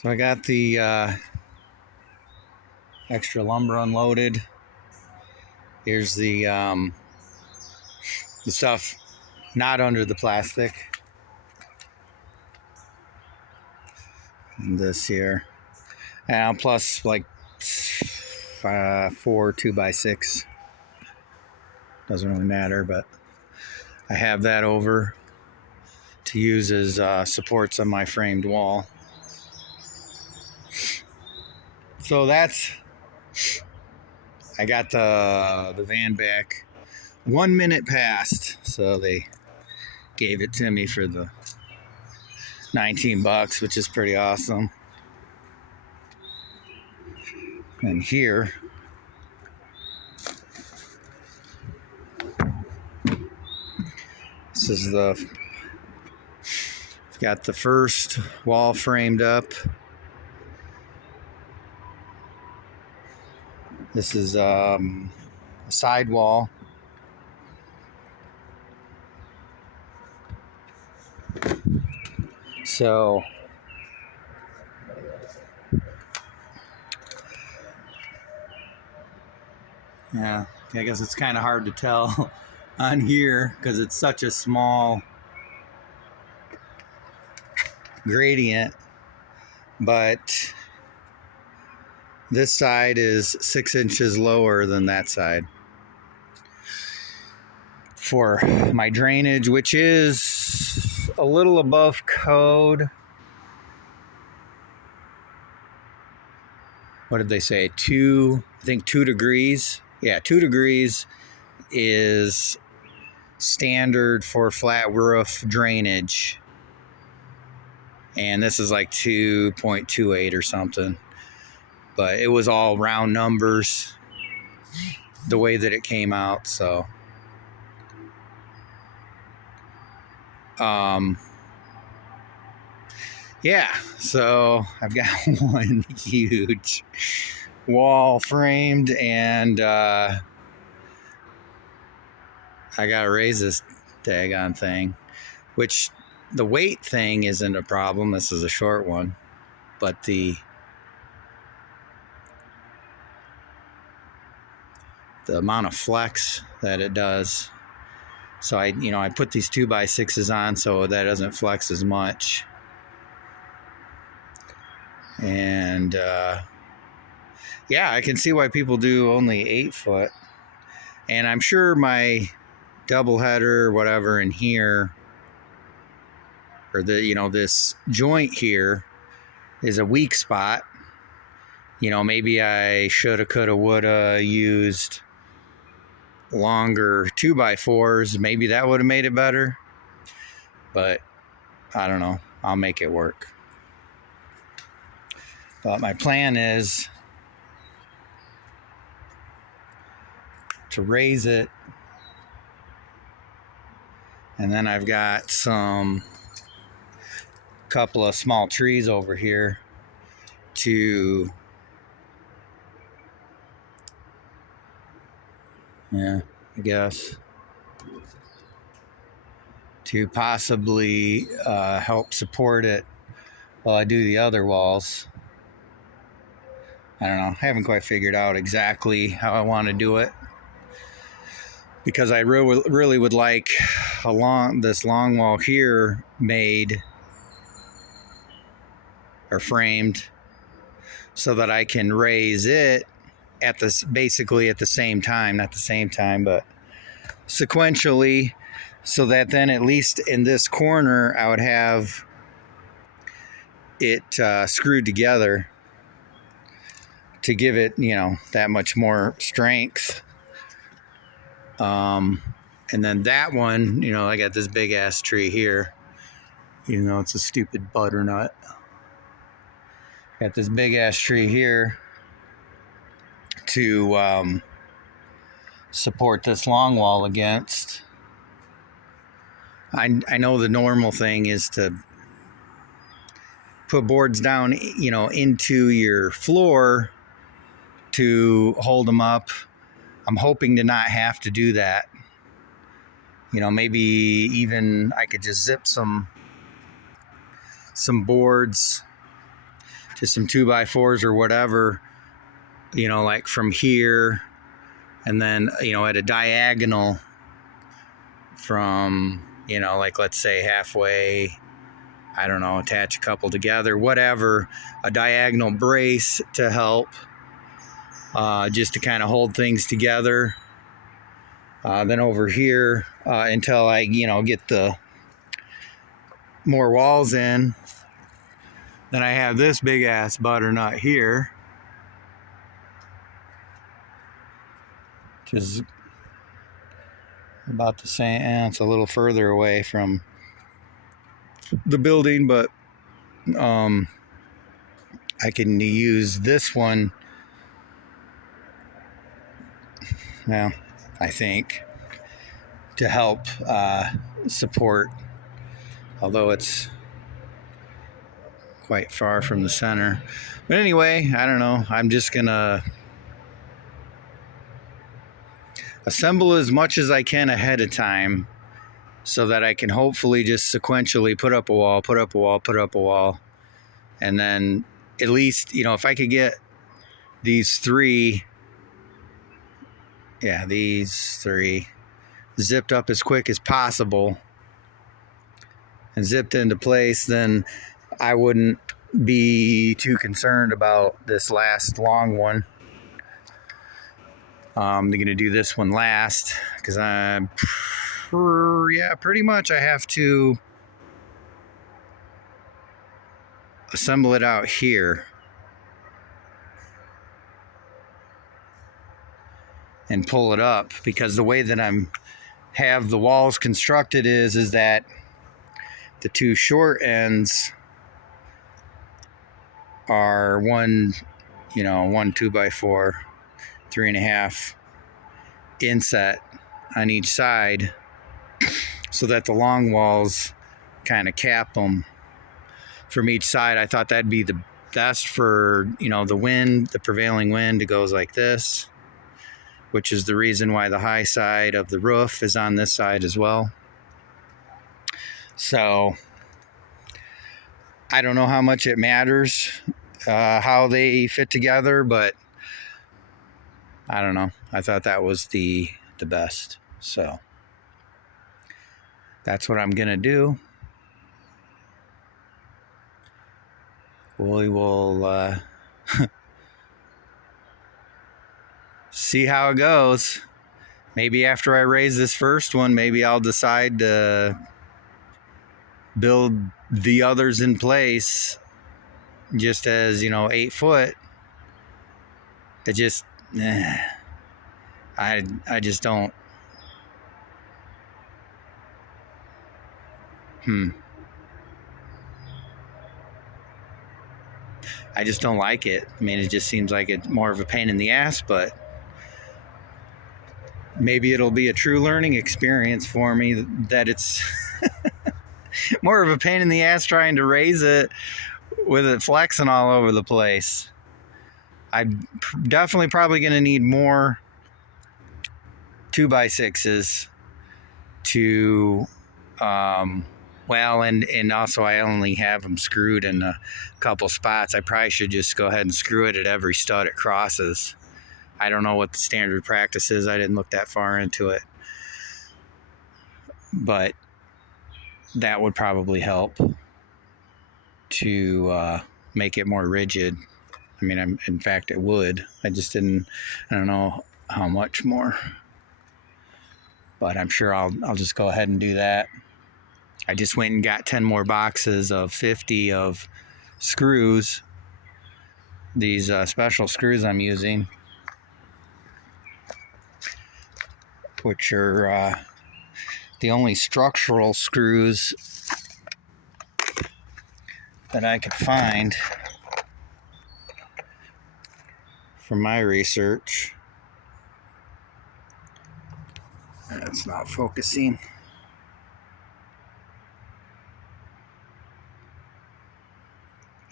So I got the extra lumber unloaded. Here's the stuff not under the plastic. And this here, and plus like 4 2x6. Doesn't really matter, but I have that over to use as supports on my framed wall. So that's, I got the van back. 1 minute passed, so they gave it to me for the $19, which is pretty awesome. And here, this is got the first wall framed up. This is a side wall. So yeah, I guess it's kind of hard to tell on here because it's such a small gradient, but this side is 6 inches lower than that side for my drainage, which is a little above code. What did they say? I think 2 degrees. Yeah, 2 degrees is standard for flat roof drainage. And this is like 2.28 or something. But it was all round numbers the way that it came out, so yeah, so I've got one huge wall framed, and I gotta raise this daggone thing, which the weight thing isn't a problem. This is a short one, but the amount of flex that it does. So I put these 2x6s on so that doesn't flex as much. And yeah, I can see why people do only 8 foot. And I'm sure my double header, whatever, in here, or this joint here is a weak spot. Maybe I shoulda, coulda, woulda used longer 2x4s. Maybe that would have made it better. But I don't know. I'll make it work. But my plan is to raise it, and then I've got couple of small trees over here to I guess to possibly help support it while I do the other walls. I don't know. I haven't quite figured out exactly how I want to do it, because I really would like this long wall here made or framed so that I can raise it basically at the same time, not the same time, but sequentially, so that then at least in this corner I would have it screwed together to give it, that much more strength. And then that one, I got this big ass tree here, even though it's a stupid butternut. Got this big ass tree here to support this long wall against. I know the normal thing is to put boards down, into your floor to hold them up. I'm hoping to not have to do that. Maybe even I could just zip some boards to some 2x4s or whatever, you know, like from here, and then, you know, at a diagonal from, you know, like let's say halfway, I don't know, attach a couple together, whatever, a diagonal brace to help, just to kind of hold things together. Then over here, until I, you know, get the more walls in, then I have this big ass butternut here, which is about the same. It's a little further away from the building, but I can use this one, well, I think, to help support, although it's quite far from the center. But anyway, I don't know. I'm just gonna assemble as much as I can ahead of time so that I can hopefully just sequentially put up a wall, put up a wall, put up a wall. And then at least, you know, if I could get these three zipped up as quick as possible and zipped into place, then I wouldn't be too concerned about this last long one. I'm going to do this one last because pretty much I have to assemble it out here and pull it up, because the way that have the walls constructed is that the two short ends are one 2x4, 3.5 inset on each side, so that the long walls kind of cap them from each side. I thought that'd be the best for, you know, the wind, the prevailing wind. It goes like this, which is the reason why the high side of the roof is on this side as well. So I don't know how much it matters how they fit together, but I don't know. I thought that was the best. So that's what I'm gonna do. We will see how it goes. Maybe after I raise this first one, maybe I'll decide to build the others in place just as, you know, 8 foot. It just, I just don't. I just don't like it. I mean, it just seems like it's more of a pain in the ass, but maybe it'll be a true learning experience for me that it's more of a pain in the ass trying to raise it with it flexing all over the place. I'm definitely probably going to need more 2x6s to, and also I only have them screwed in a couple spots. I probably should just go ahead and screw it at every stud it crosses. I don't know what the standard practice is. I didn't look that far into it, but that would probably help to make it more rigid. I mean, in fact, it would. I don't know how much more, but I'm sure I'll just go ahead and do that. I just went and got 10 more boxes of 50 of screws, these special screws I'm using, which are the only structural screws that I could find from my research. It's not focusing.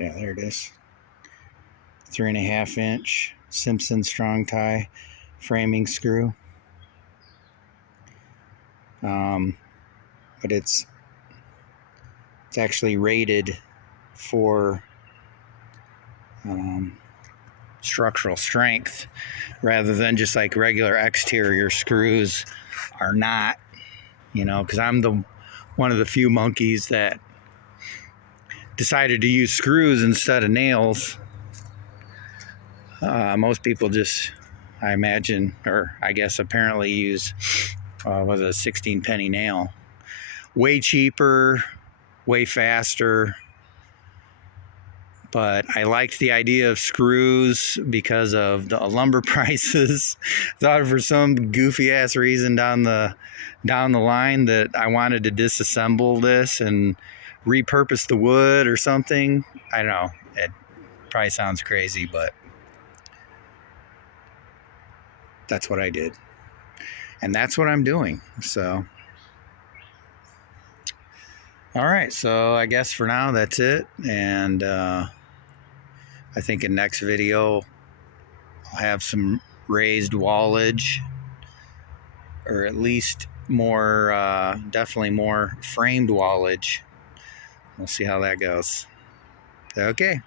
Yeah, there it is. 3.5 inch Simpson strong tie framing screw. But it's actually rated for structural strength rather than just like regular exterior screws are not, because I'm one of the few monkeys that decided to use screws instead of nails. Most people just, I imagine, or I guess apparently use was a 16 penny nail. Way cheaper, way faster. But I liked the idea of screws because of the lumber prices. Thought for some goofy ass reason down the line that I wanted to disassemble this and repurpose the wood or something. I don't know. It probably sounds crazy, but that's what I did. And that's what I'm doing. So, all right. So I guess for now that's it. And I think in next video I'll have some raised wallage, or at least more, definitely more framed wallage. We'll see how that goes. Okay.